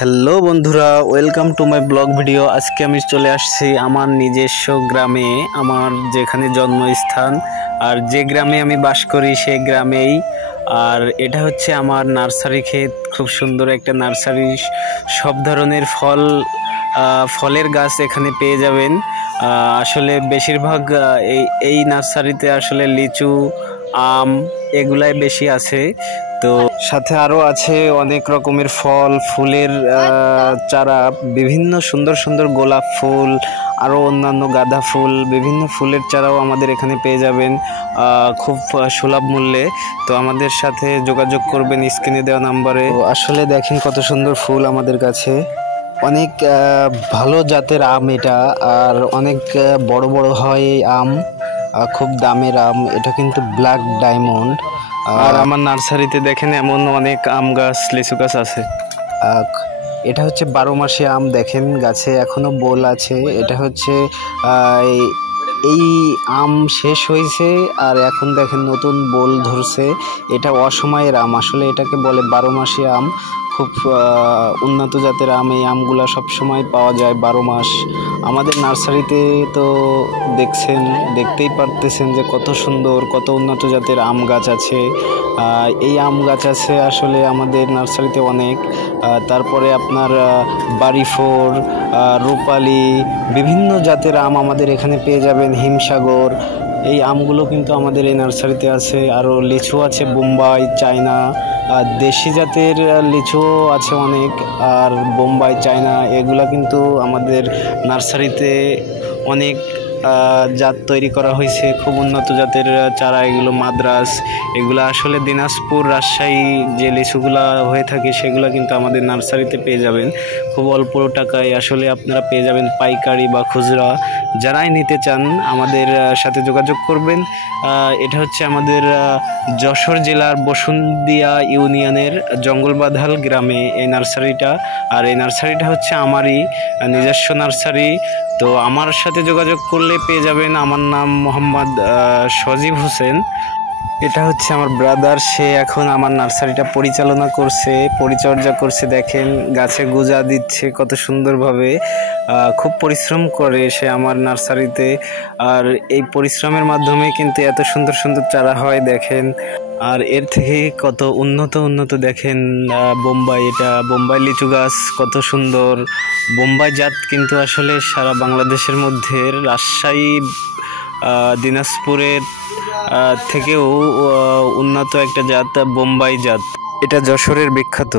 Hello বন্ধুরা, welcome to my blog video. আজকে আমি চলে আসছি আমার নিজস্ব গ্রামে, আমার যেখানে জন্মস্থান আর যে গ্রামে আমি বাস করি সেই গ্রামেই। আর এটা হচ্ছে আমার নার্সারি ক্ষেত, খুব সুন্দর একটা নার্সারি। সব ধরনের ফলের গাছ এখানে পেয়ে যাবেন। আসলে বেশিরভাগ এই নার্সারিতে আসলে লিচু, আম এগুলাই বেশি আছে। তো সাথে আরও আছে অনেক রকমের ফল, ফুলের চারা, বিভিন্ন সুন্দর সুন্দর গোলাপ ফুল, আরও অন্যান্য গাঁদা ফুল, বিভিন্ন ফুলের চারাও আমাদের এখানে পেয়ে যাবেন খুব সুলভ মূল্যে। তো আমাদের সাথে যোগাযোগ করবেন স্ক্রিনে দেওয়া নাম্বারে। আসলে দেখেন কত সুন্দর ফুল আমাদের কাছে, অনেক ভালো জাতের আম এটা, আর অনেক বড় বড় হয় এই আম, খুব দামের আম এটা, কিন্তু ব্ল্যাক ডায়মন্ড। আর আমার নার্সারিতে দেখেন এমন অনেক আম গাছ, লিচু গাছ আছে। এটা হচ্ছে 12 মাসে আম, দেখেন গাছে এখনো বোল আছে। এটা হচ্ছে এই আম শেষ হয়েছে আর এখন দেখেন নতুন বোল ধরছে। এটা অসময়ের আম, আসলে এটাকে বলে 12 মাসে আম। খুব উন্নত জাতের আম, এই আমগুলো সবসময় পাওয়া যায় 12 মাস আমাদের নার্সারিতে। তো দেখতেই পারতেছেন যে কত সুন্দর, কত উন্নত জাতের আম গাছ আছে। এই আম গাছ আছে আসলে আমাদের নার্সারিতে অনেক। তারপরে আপনার বাড়িফোর, রূপালি, বিভিন্ন জাতের আম আমাদের এখানে পেয়ে যাবেন। হিমসাগর, এই আমগুলো কিন্তু আমাদের এই নার্সারিতে আছে। আরও লিচু আছে বোম্বাই, চায়না, দেশি জাতের লিচুও আছে অনেক। আর বোম্বাই, চায়না এগুলা কিন্তু আমাদের নার্সারিতে অনেক জাত তৈরি করা হয়েছে, খুব উন্নত জাতের চারা এগুলো। মাদ্রাস এগুলো আসলে দিনাজপুর, রাজশাহী যে লিচুগুলা হয়ে থাকে সেগুলো কিন্তু আমাদের নার্সারিতে পেয়ে যাবেন খুব অল্প টাকায়। আসলে আপনারা পেয়ে যাবেন পাইকারি বা খুচরা, যারাই নিতে চান আমাদের সাথে যোগাযোগ করবেন। এটা হচ্ছে আমাদের যশোর জেলার বসুন্দিয়া ইউনিয়নের জঙ্গলবাধাল গ্রামে এই নার্সারিটা। আর এই নার্সারিটা হচ্ছে আমারই নিজস্ব নার্সারি। তো আমার সাথে যোগাযোগ করলে পেয়ে যাবেন। আমার নাম মোহাম্মদ সজীব হোসেন। এটা হচ্ছে আমার ব্রাদার, সে এখন আমার নার্সারিটা পরিচর্যা করছে। দেখেন গাছে গুজা দিচ্ছে কত সুন্দরভাবে, খুব পরিশ্রম করে সে আমার নার্সারিতে। আর এই পরিশ্রমের মাধ্যমে কিন্তু এত সুন্দর সুন্দর চারা হয় দেখেন। আর এর থেকে কত উন্নত দেখেন বোম্বাই, এটা বোম্বাই লিচু গাছ, কত সুন্দর বোম্বাই জাত। কিন্তু আসলে সারা বাংলাদেশের মধ্যে রাজশাহী, দিনাজপুরের থেকেও উন্নত একটা জাত বোম্বাই জাত, এটা যশোরের বিখ্যাত।